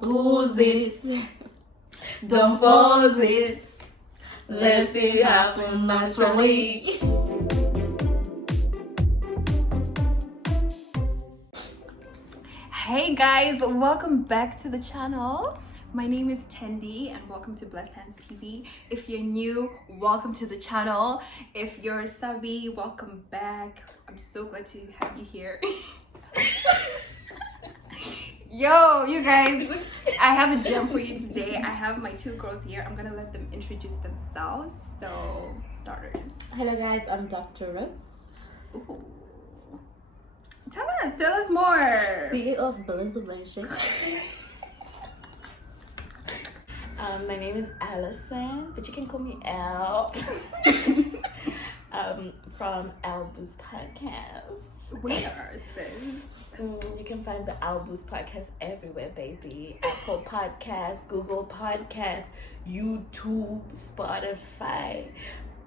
Don't pose it. Don't pose it. Let's see it happen naturally. Hey guys, welcome back to the channel. My name is Tendi and welcome to Blessed Hands TV. If you're new, welcome to the channel. If you're a subby, welcome back. I'm so glad to have you here. Yo, you guys, I have a gem for you today. I have my two girls here. I'm gonna let them introduce themselves. So, starters. Hello guys, I'm Dr. Rose. Ooh. Tell us more. CEO of Tendiesblessedhands. My name is Alison, but you can call me Al. From Alboost podcast. Where is this? You can find the Alboost podcast everywhere, baby. Apple Podcast, Google Podcast, YouTube, Spotify,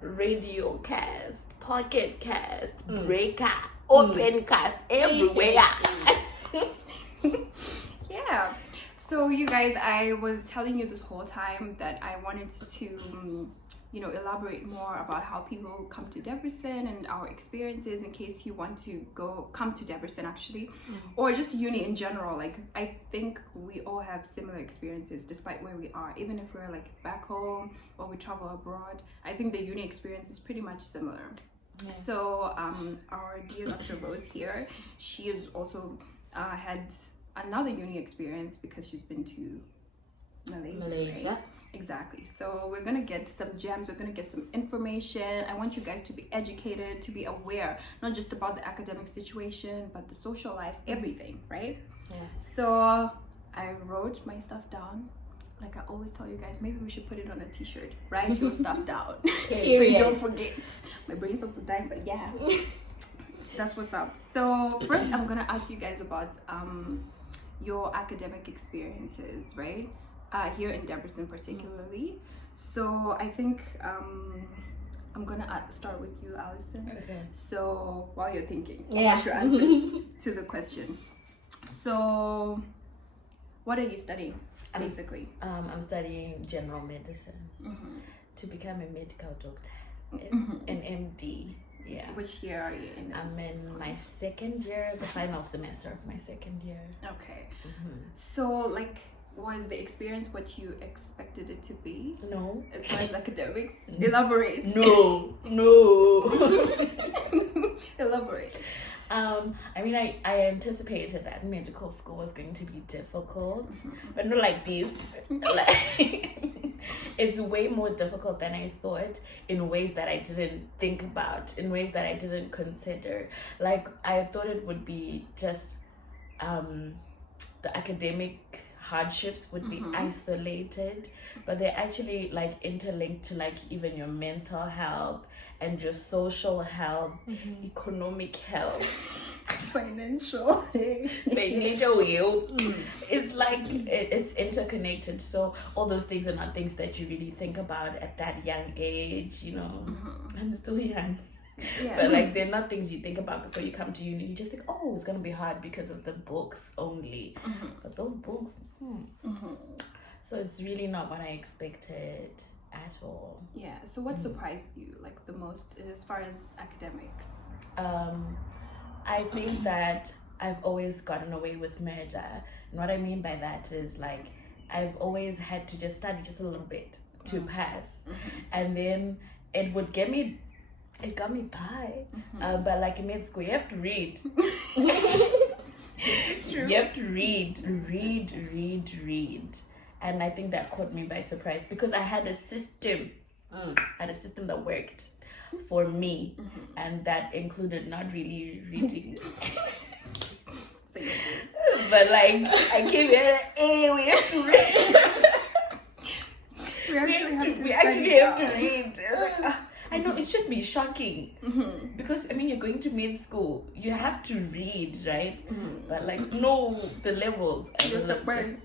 Radiocast, Pocket Cast, Breaker, Opencast, everywhere. Yeah. So you guys, I was telling you this whole time that I wanted to elaborate more about how people come to Debrecen and our experiences in case you want to come to Debrecen actually, or just uni in general. Like, I think we all have similar experiences despite where we are, even if we're like back home or we travel abroad. I think the uni experience is pretty much similar. Yeah. So our dear Dr. Rose here, she has also had another uni experience because she's been to Malaysia. Right? Exactly. So we're gonna get some gems, we're gonna get some information. I want you guys to be educated, to be aware, not just about the academic situation, but the social life, everything, right? Yeah. So I wrote my stuff down. Like I always tell you guys, maybe we should put it on a t-shirt. Write your stuff down. So you don't forget. My brain's also dying, but yeah. That's what's up. So first I'm gonna ask you guys about your academic experiences, right? Here in Debrecen particularly. So I think I'm gonna start with you, Alison. Okay. So while you're thinking, what's your answers to the question? So what are you studying basically? I'm studying general medicine to become a medical doctor, an MD. Yeah. Which year are you in? I'm in my second year, the final semester of my second year. Okay. So like, was the experience what you expected it to be? No. As far as academics? Elaborate. No. Elaborate. I mean, I anticipated that medical school was going to be difficult, but not like this. Like, it's way more difficult than I thought in ways that I didn't think about, in ways that I didn't consider. Like, I thought it would be just the academic hardships would be isolated, but they're actually like interlinked to like even your mental health and your social health, economic health, financial health. It's like it's interconnected. So all those things are not things that you really think about at that young age. You know, I'm still young. Yeah. But like, they're not things you think about before you come to uni. You just think, oh, it's gonna be hard because of the books only. But those books, so it's really not what I expected at all. Yeah. So what surprised you like the most as far as academics? I think that I've always gotten away with murder, and what I mean by that is like I've always had to just study just a little bit to pass, and then it would get me. It got me by, but like in med school, you have to read. You have to read, and I think that caught me by surprise because I had a system, that worked for me, and that included not really reading. But like, I came here, hey, we have to read. We actually have to read. I know it should be shocking because I mean you're going to med school, you have to read, right? But like, no, the levels. You're surprised.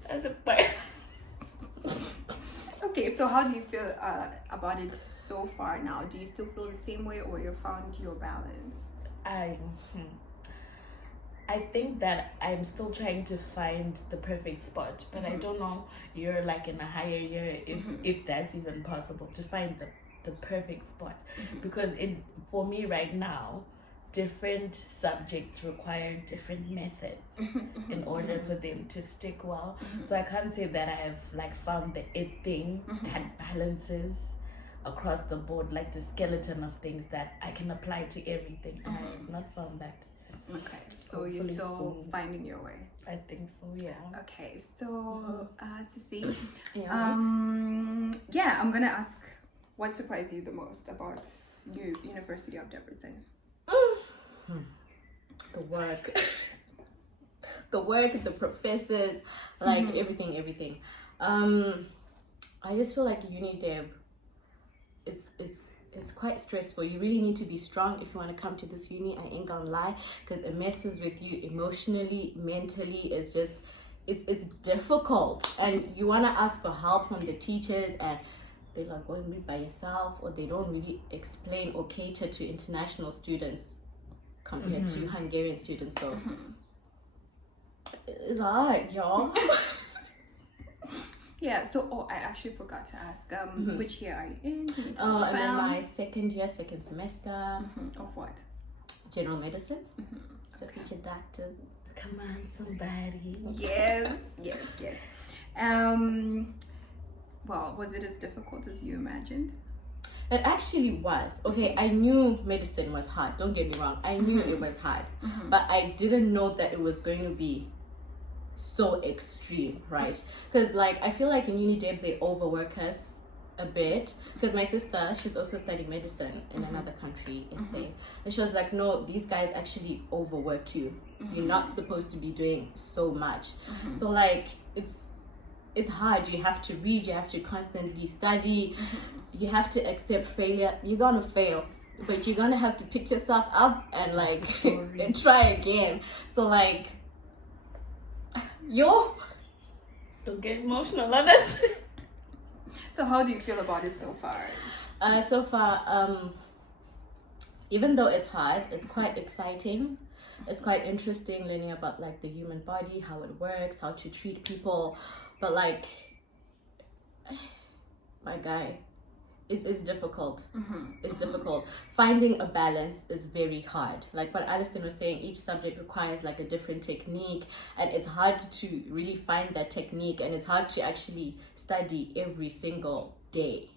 Okay, so how do you feel about it so far now? Do you still feel the same way, or you found your balance? I think that I'm still trying to find the perfect spot, but I don't know, you're like in a higher year, if that's even possible, to find the perfect spot. Because for me right now, different subjects require different methods in order for them to stick well. So I can't say that I have like found the it thing that balances across the board, like the skeleton of things that I can apply to everything. I have not found that. Okay, so Hopefully you're still soon. finding your way. I think so, yeah. Okay, so Sissy, Yes. yeah, I'm gonna ask, what surprised you the most about University of Debrecen? The work. The professors, like everything. I just feel like UniDeb, it's quite stressful. You really need to be strong if you want to come to this uni. I ain't gonna lie, because it messes with you emotionally, mentally. It's just it's difficult, and you want to ask for help from the teachers, and they're like, go and read by yourself, or they don't really explain or cater to international students compared to Hungarian students. So it's hard, y'all. Yeah, so I actually forgot to ask, which year are you in? Can you tell me I'm in about? my second semester, Of what? general medicine. So future doctors. Come on, somebody. Yes. Well, was it as difficult as you imagined? It actually was. Okay, I knew medicine was hard. Don't get me wrong. I knew it was hard. But I didn't know that it was going to be so extreme, right? Because like I feel like in UniDeb they overwork us a bit, because my sister, she's also studying medicine in another country, SA, and she was like, no, these guys actually overwork you. You're not supposed to be doing so much. So like it's hard. You have to read, you have to constantly study, you have to accept failure. You're gonna fail, but you're gonna have to pick yourself up and like and try again. So like, Don't get emotional on us. So how do you feel about it so far? So far, even though it's hard, it's quite exciting. It's quite interesting learning about like the human body, how it works, how to treat people. But like, my guy, it's difficult. It's difficult. Finding a balance is very hard. Like what Alison was saying, each subject requires like a different technique, and it's hard to really find that technique, and it's hard to actually study every single day.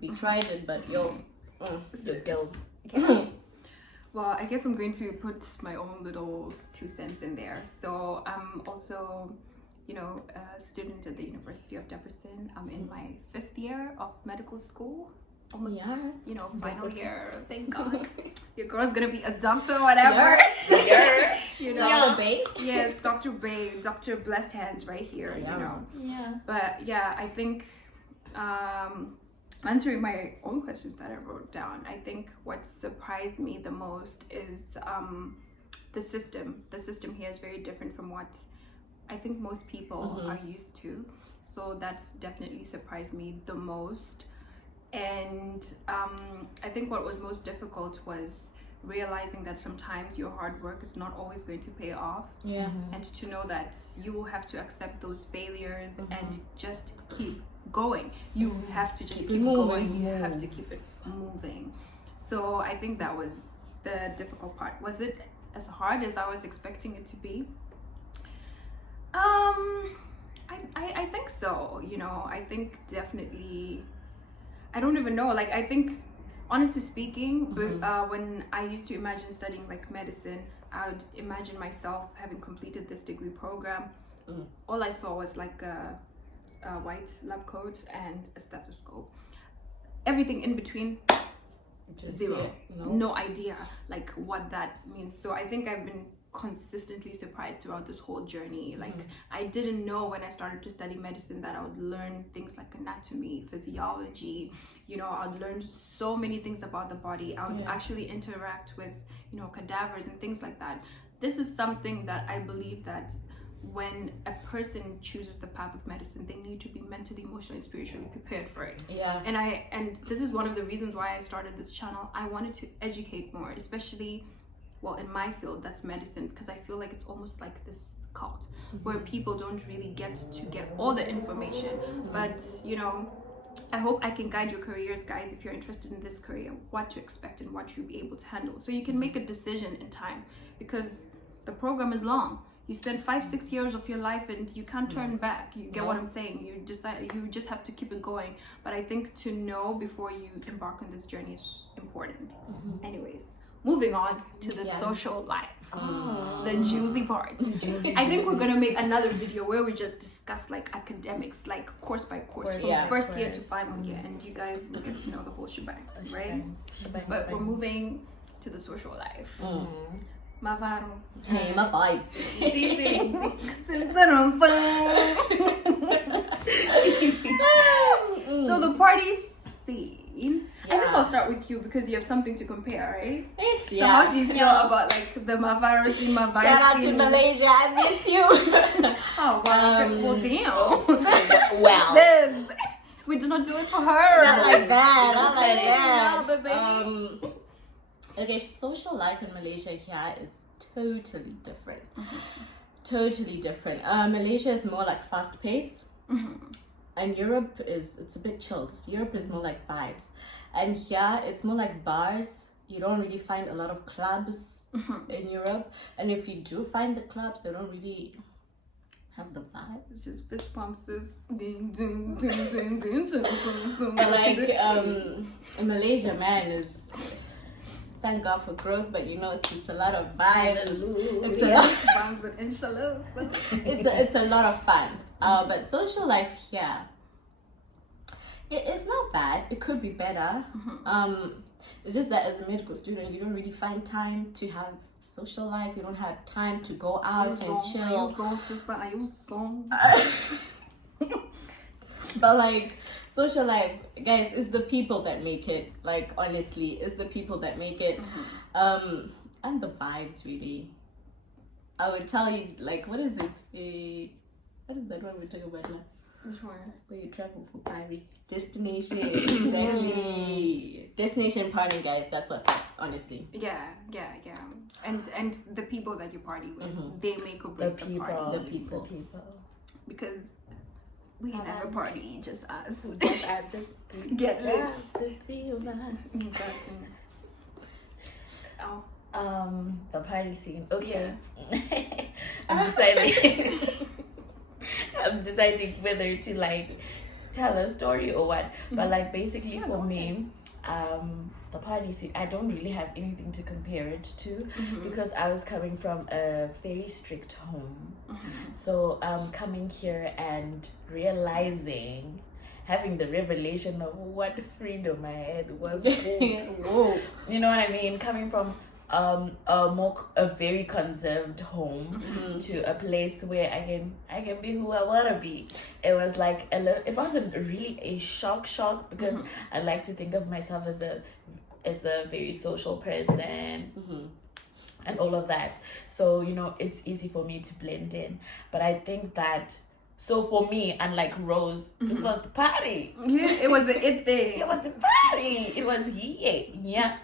We tried it, but The girls. Well, I guess I'm going to put my own little 2 cents in there. So I'm also, a student at the University of Debrecen. I'm in my 5th year of medical school. Almost, final year. Thank God. Your girl's gonna be a doctor, whatever. Dr. Bay. Yes, Dr. Bay, Dr. Blessed Hands right here, Yeah. But yeah, I think answering my own questions that I wrote down, I think what surprised me the most is the system. The system here is very different from what I think most people are used to. So that's definitely surprised me the most. And I think what was most difficult was realizing that sometimes your hard work is not always going to pay off. And to know that you will have to accept those failures and just keep going. You have to just keep going. You have to keep it moving. So I think that was the difficult part. Was it as hard as I was expecting it to be? I think so. I think definitely. I don't even know. Like, I think, honestly speaking, when I used to imagine studying like medicine, I would imagine myself having completed this degree program. All I saw was like a white lab coat and a stethoscope. Everything in between, zero. No idea like what that means. So I think I've been consistently surprised throughout this whole journey. Like I didn't know when I started to study medicine that I would learn things like anatomy, physiology, I'd learn so many things about the body. I would actually interact with cadavers and things like that. This is something that I believe that when a person chooses the path of medicine, they need to be mentally, emotionally, and spiritually prepared for it. And this is one of the reasons why I started this channel. I wanted to educate more, especially well, in my field, that's medicine, because I feel like it's almost like this cult where people don't really get all the information. But you know, I hope I can guide your careers, guys, if you're interested in this career, what to expect and what you'll be able to handle, so you can make a decision in time, because the program is long. You spend 5-6 years of your life and you can't turn back. You get what I'm saying? You just have to keep it going. But I think to know before you embark on this journey is important. Anyways, moving on to the social life. The juicy part. I think we're gonna make another video where we just discuss like academics, like course by course, from first year to final year, and you guys will get to know the whole shebang, right? But we're moving to the social life. Mavaro. Hey, my vibes. So the party scene. I think I'll start with you because you have something to compare, right? So how do you feel about like the Mavaro scene, my vibe? Shout out to Malaysia, I miss you. Oh wow! Well, damn. Wow. We do not do it for her. Not like that. Not like No, that. baby. Okay, social life in Malaysia here is totally different. Totally different. Malaysia is more like fast paced, and Europe it's a bit chilled. Europe is more like vibes, and here it's more like bars. You don't really find a lot of clubs in Europe, and if you do find the clubs, they don't really have the vibe. It's just fist pumps. Ding, ding, ding, ding, ding, ding, ding. Like in Malaysia, man, is. Thank God for growth, but you know it's a lot of vibes. It's a lot of vibes and inshallah. It's a lot of fun. But social life here, it's not bad. It could be better. It's just that as a medical student, you don't really find time to have social life. You don't have time to go out and chill. But like social life, guys, is the people that make it. Like honestly, it's the people that make it. And the vibes really. I would tell you, like, what is it? What is that one we talk about now? Which one? Where you travel for party. Destination. Exactly. Destination party, guys. That's what's up, honestly. Yeah. And the people that you party with, they make or break the party. The people. Because we can have a party, just us. Just get lit. The three of us. Oh. The party scene. Okay. I'm deciding whether to like tell a story or what. But like basically for me, the party scene, I don't really have anything to compare it to because I was coming from a very strict home. So coming here and realizing, having the revelation of what freedom I had was cool. You know what I mean? Coming from a very conserved home to a place where I can be who I want to be. It was like it wasn't really a shock because I like to think of myself as a very social person and all of that. So you know, it's easy for me to blend in. But I think that. So for me, unlike Rose, this was the party. Yeah, it was the it thing. It was the party. It was yeah.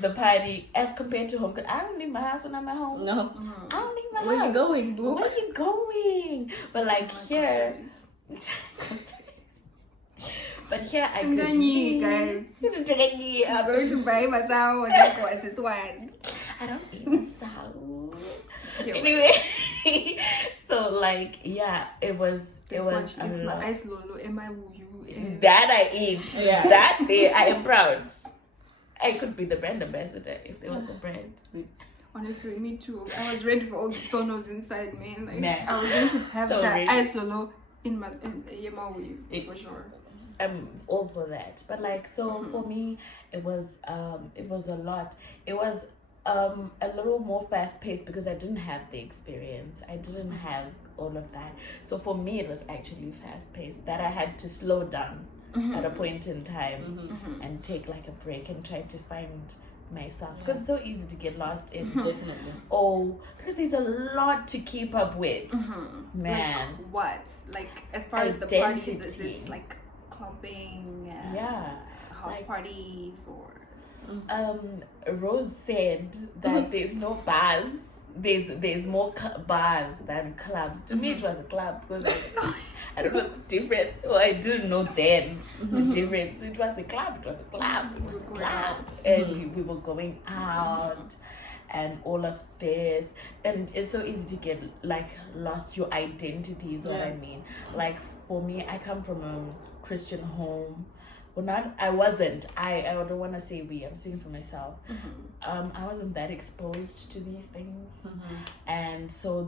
The party as compared to home, because I don't leave my house when I'm at home. No. I don't leave my house. Where you going, boo? Where you going? But like here, but here I could leave. Guys, I'm going to buy myself this one. I don't even sound. Anyway, so like it was a lot. That I eat. Yeah. That day I am proud. I could be the brand ambassador if there was a brand. Honestly, me too. I was ready for all the sonos inside me. Like, nah. I was going to have So that ready. ice lolo in Yemawi for sure. I'm all for that. But like, so for me, it was a lot. It was a little more fast paced because I didn't have the experience. I didn't have all of that. So for me, it was actually fast paced that I had to slow down at a point in time and take like a break and try to find myself, because it's so easy to get lost in Definitely. Because there's a lot to keep up with. Man, like what? Like as far as the parties, it's like clubbing, house like, parties, or Rose said that there's no bars. There's more bars than clubs. To me, it was a club because I don't know the difference. Or I didn't know then the difference. It was a club. It was a club. It was a club. And we were going out and all of this. And it's so easy to get like lost. Your identity is what I mean. Like for me, I come from a Christian home. Well, I don't want to say we, I'm speaking for myself. I wasn't that exposed to these things. And so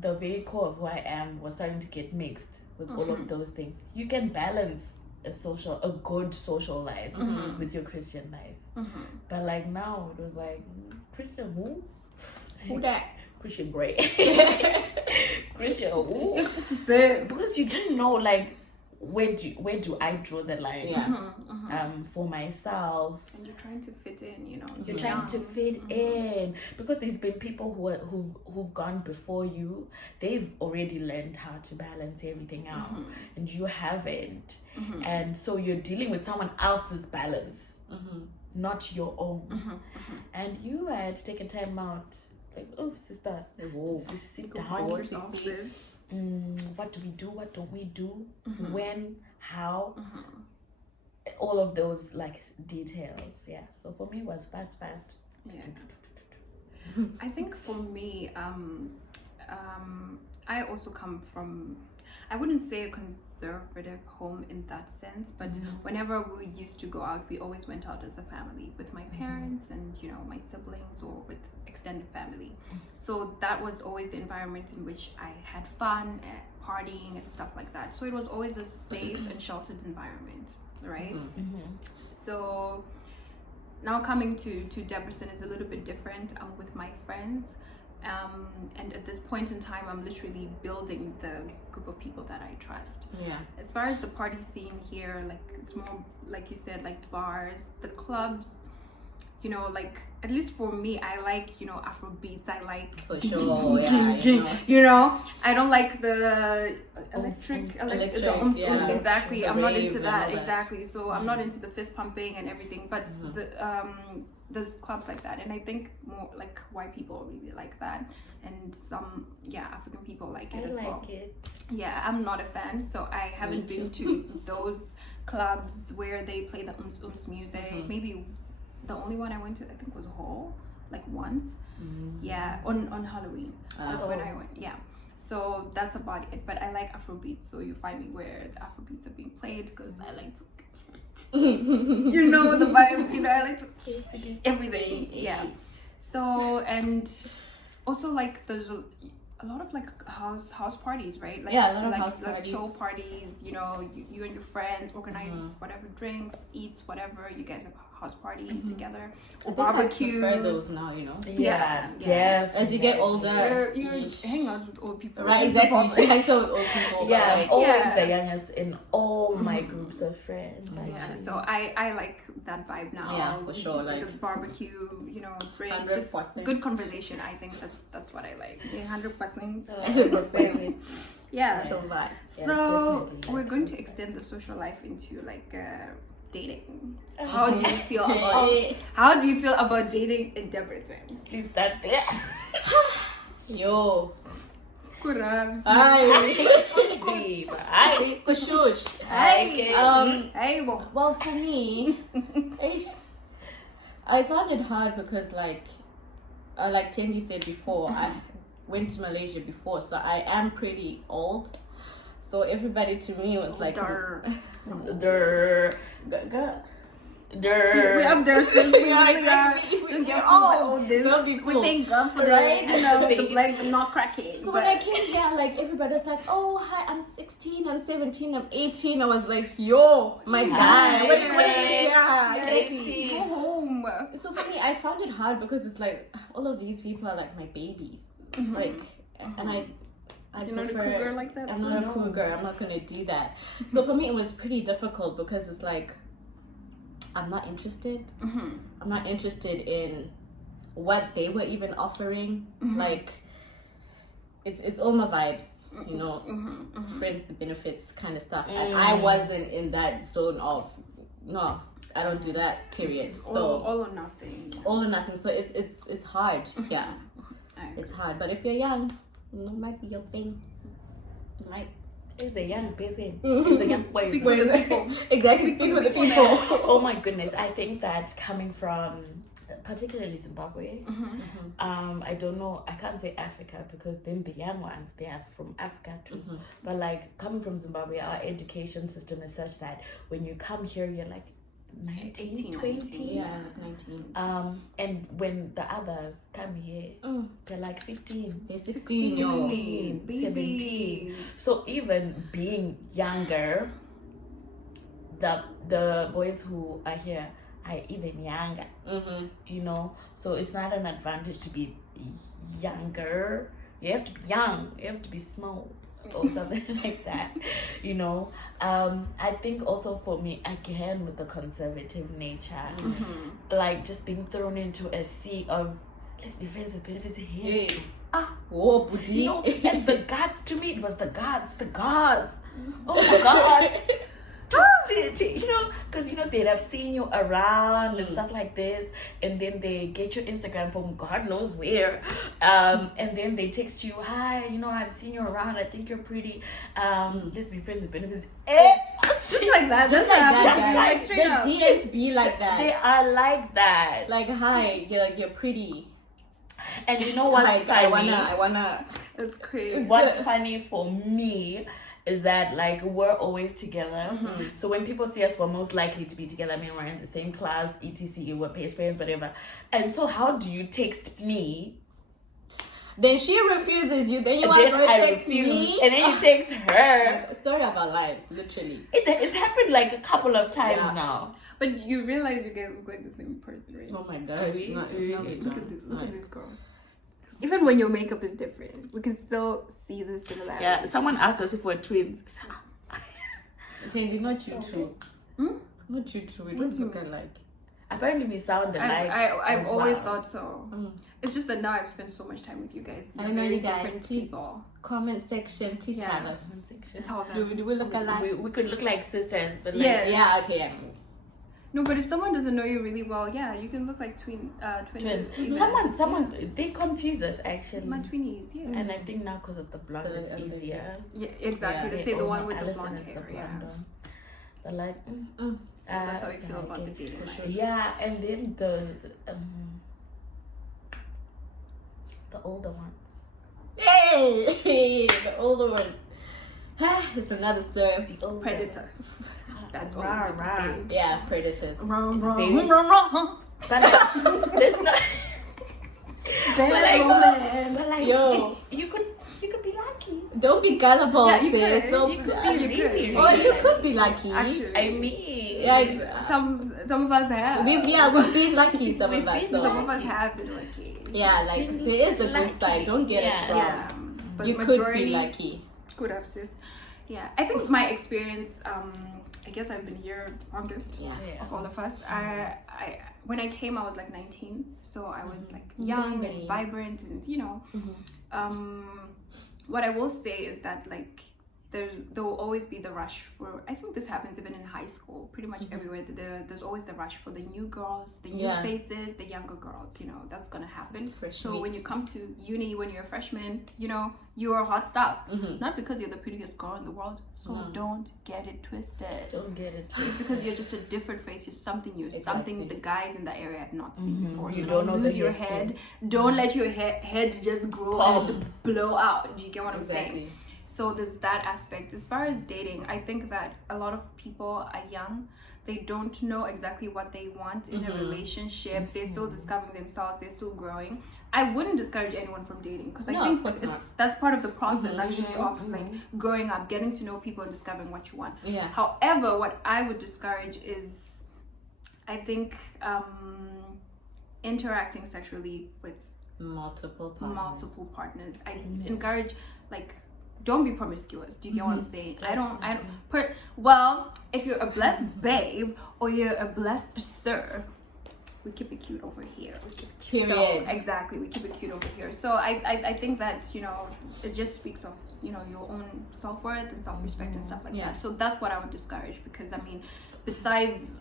the very core of who I am was starting to get mixed with all of those things. You can balance a good social life with your Christian life. But like now, it was like, Christian who? Who that? Christian Grey. Christian who? Because you didn't know, like, where do I draw the line for myself? And you're trying to fit in, you know. You're trying to fit in because there's been people who've gone before you. They've already learned how to balance everything out, and you haven't. And so you're dealing with someone else's balance, not your own. And you had to take a time out, like, oh sister, sit down. What do we do? What don't we do? When? How? All of those like details. Yeah. So for me, it was fast. Yeah. I think for me, I also come from, I wouldn't say a conservative home in that sense, but whenever we used to go out, we always went out as a family with my parents and, you know, my siblings or with extended family. So that was always the environment in which I had fun, partying and stuff like that. So it was always a safe and sheltered environment, right? So now coming to Debrecen is a little bit different. I'm with my friends. And at this point in time, I'm literally building the group of people that I trust. As far as the party scene here, like it's more like you said, like bars, the clubs, you know, like at least for me, I like, you know, Afro beats. I like for sure, you know, I don't like the electric, exactly. I'm not into that exactly. So I'm not into the fist pumping and everything, but there's clubs like that, and I think more like white people really like that, and some African people like it as well. Yeah, I'm not a fan, so I haven't been to those clubs where they play the music. Maybe the only one I went to, I think, was Hall, like once. On Halloween. That's when I went. So that's about it. But I like Afrobeats, so you find me where the Afrobeats are being played because I like to you know the vibes, you know, I like to everything. So, and also like there's a lot of like house parties, right? Like, a lot of like, house like parties. chill parties, you know, you and your friends organize whatever drinks, eats, whatever. You guys have a house party together, or barbecue. I prefer those now, you know. Definitely. As you get older, you hang out with old people, right? Exactly. You hang out with old people. I'm always the youngest in all my groups of friends. So I like that vibe now. Yeah, for sure. Like the barbecue, you know, drinks, just good conversation. I think that's what I like. 100%. Yeah. Chill vibes. So we're going to extend the social life into like dating. How do you feel about dating in Debrecen? Is that there? Yo. Kurabs. Well, for me, I found it hard because like Tendi said before, I went to Malaysia before, so I am pretty old. So everybody to me was like, We up there, sis. We We thank God for that. You know, the black, the not crackhead. So when I came here, like everybody's like, oh hi, I'm 16, I'm 17, I'm 18. I was like, yo, my guy. Go home. So for me, I found it hard because it's like all of these people are like my babies. Like, and You're not a cougar like that? I'm not a cougar. I'm not gonna do that. So for me, it was pretty difficult because it's like I'm not interested. I'm not interested in what they were even offering. Like it's all my vibes, you know, friends, the benefits kind of stuff. And I wasn't in that zone of I don't do that. Period. It's So all or nothing. all or nothing. So it's hard. Yeah, it's hard. But if you're young, it might be your thing. It might. It's a young person. It's a young boy. Exactly. Speak for the people. Oh my goodness. I think that coming from particularly Zimbabwe, I don't know, I can't say Africa because then the young ones, they are from Africa too. But like coming from Zimbabwe, our education system is such that when you come here, you're like 19, 18, 20. 19. Yeah, 19. And when the others come here, they're like 15. They're 16 years old. 16, 17. So even being younger, the boys who are here are even younger. You know, so it's not an advantage to be younger. You have to be young. You have to be small or something like that. You know, I think also for me, again, with the conservative nature, like just being thrown into a sea of let's be friends with benefits here. Oh, you know, and the gods, to me, it was the gods. Oh my God. You know, because you know they'd have seen you around and stuff like this, and then they get your Instagram from God knows where, and then they text you, hi, you know, I've seen you around, I think you're pretty, let's be friends with benefits. Just like that. Just like that. Like straight up. The DMs be like that. They are like that. Like, hi, you're pretty. And you know what's like, funny? I wanna. It's crazy. What's funny for me is that like we're always together. So when people see us, we're most likely to be together. I mean, we're in the same class, etc. We're best friends, whatever. And so how do you text me? Then she refuses you. Then you want to text me, and then you text her. Story of our lives, literally. It's happened like a couple of times now. But you realize you guys look like the same person, right? Oh my gosh! Look at these girls. Even when your makeup is different, we can still see the similarities. Yeah, someone asked us if we're twins. Change, not you two. Not you two. We don't look alike. Apparently, we sound alike. I've always thought so. It's just that now I've spent so much time with you guys. I know you guys. Please, comment section. Please tell us. It's all Do we look alike? We could look like sisters, but like, yeah, okay. No, but if someone doesn't know you really well, yeah, you can look like twins. Someone, they confuse us actually. My twinnies, yeah. And I think now because of the blonde, it's easier. Yeah, exactly. They say the one with the Alison blonde is hair. the blonde one. But like, so that's how you feel about the dating life. Yeah, and then the older ones. Hey, the older ones. It's another story. Predators. That's what rah, I'm rah. saying. Yeah, predators. But like, there's not. But like, yo, you could be lucky. don't be gullible, Yeah, you sis. could. Don't. You could be really. Oh, you could be lucky. Actually, I mean, Yeah, some of us have. we've been lucky. Some of us. So. Some of us have been lucky. Yeah, like there is a good side. Don't get us wrong. Yeah, but You could majority be lucky. could have sis. Yeah, I think my experience. I guess I've been here longest of all of us. I when I came, I was like 19, so I was like young and vibrant, and you know. What I will say is that like there will always be the rush for. I think this happens even in high school, pretty much everywhere. There's always the rush for the new girls, the new faces, the younger girls. You know, that's gonna happen. So when you come to uni, when you're a freshman, you know, you are hot stuff. Not because you're the prettiest girl in the world. So don't get it twisted. don't get it twisted. It's because you're just a different face. You're something. You're something the guys in that area have not seen before. So You don't don't know lose the your history. head. Don't let your head just grow and blow out. Do you get what I'm saying? So there's that aspect. As far as dating, I think that a lot of people are young. They don't know exactly what they want in a relationship. They're still discovering themselves. They're still growing. I wouldn't discourage anyone from dating because I think that's part of the process actually of like growing up, getting to know people and discovering what you want. Yeah. However, what I would discourage is, I think, interacting sexually with multiple partners. I encourage like. Don't be promiscuous. Do you get what I'm saying? Well, if you're a blessed babe or you're a blessed sir, we keep it cute over here. Period. So, exactly, we keep it cute over here. So I think that, you know, it just speaks of, you know, your own self-worth and self-respect and stuff like that. So that's what I would discourage because, I mean, besides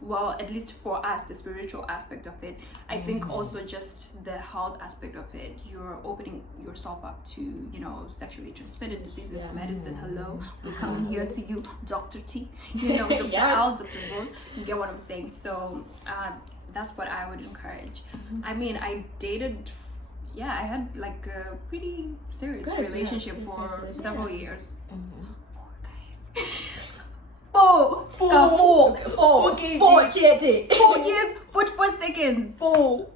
well, at least for us, the spiritual aspect of it. I think also just the health aspect of it. You're opening yourself up to, you know, sexually transmitted diseases, medicine. Hello, we're coming here to you, Dr. T. You know, Dr. Al, Dr. Rose. You get what I'm saying? So that's what I would encourage. I mean, I dated. Yeah, I had like a pretty serious relationship for several years. 4 years, 44 seconds. 4.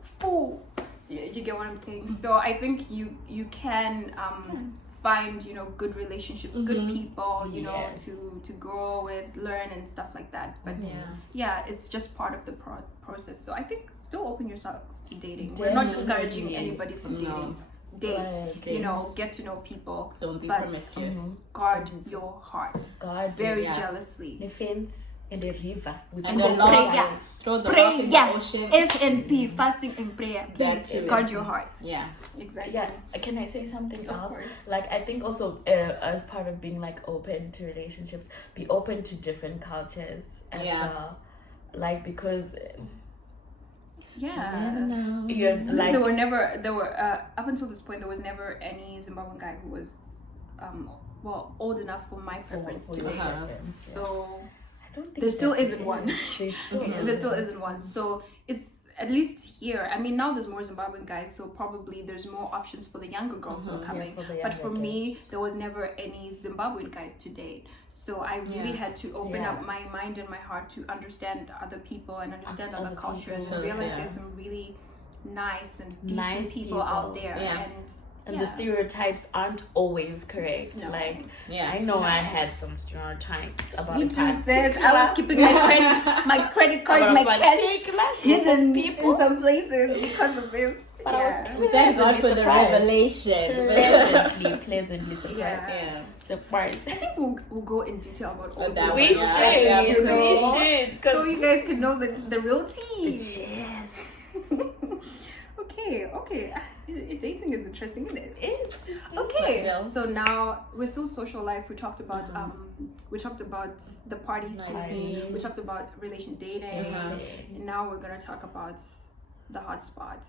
Yeah, you get what I'm saying. So I think you can find, you know, good relationships, good people, you know, to grow with, learn and stuff like that. But yeah, it's just part of the process. So I think still open yourself to dating. We're not discouraging anybody from dating. Date, you know, get to know people. Don't be but promiscuous. Guard your heart. Very jealously. The fence in the river. And the Lord, throw the rock in the ocean. FNP, fasting and prayer. Guard your heart. Yeah. Exactly. Yeah. Can I say something Of else? course. Like, I think also as part of being like open to relationships, be open to different cultures as well. Like, because like there were up until this point there was never any Zimbabwean guy who was well old enough for my preference to date. So I don't think there still isn't one. There still isn't one. So it's at least here. I mean, now there's more Zimbabwean guys, so probably there's more options for the younger girls who are coming. But for me, there was never any Zimbabwean guys to date. So I really had to open up my mind and my heart to understand other people and understand other cultures and realize there's some really nice and decent people out there. And the stereotypes aren't always correct. Like, I know I had some stereotypes about me too, sis. I was keeping my credit cards, my cash hidden in some places because of this. But I was thank God for the revelation. Pleasantly surprised. Surprised. I think we'll go in detail about all that. We should. So you guys can know the real tea. Yes. Okay. Dating is interesting, isn't it? It is. Okay. So now we're still social life. We talked about the party scene. We talked about relation dating. And now we're gonna talk about the hot spot.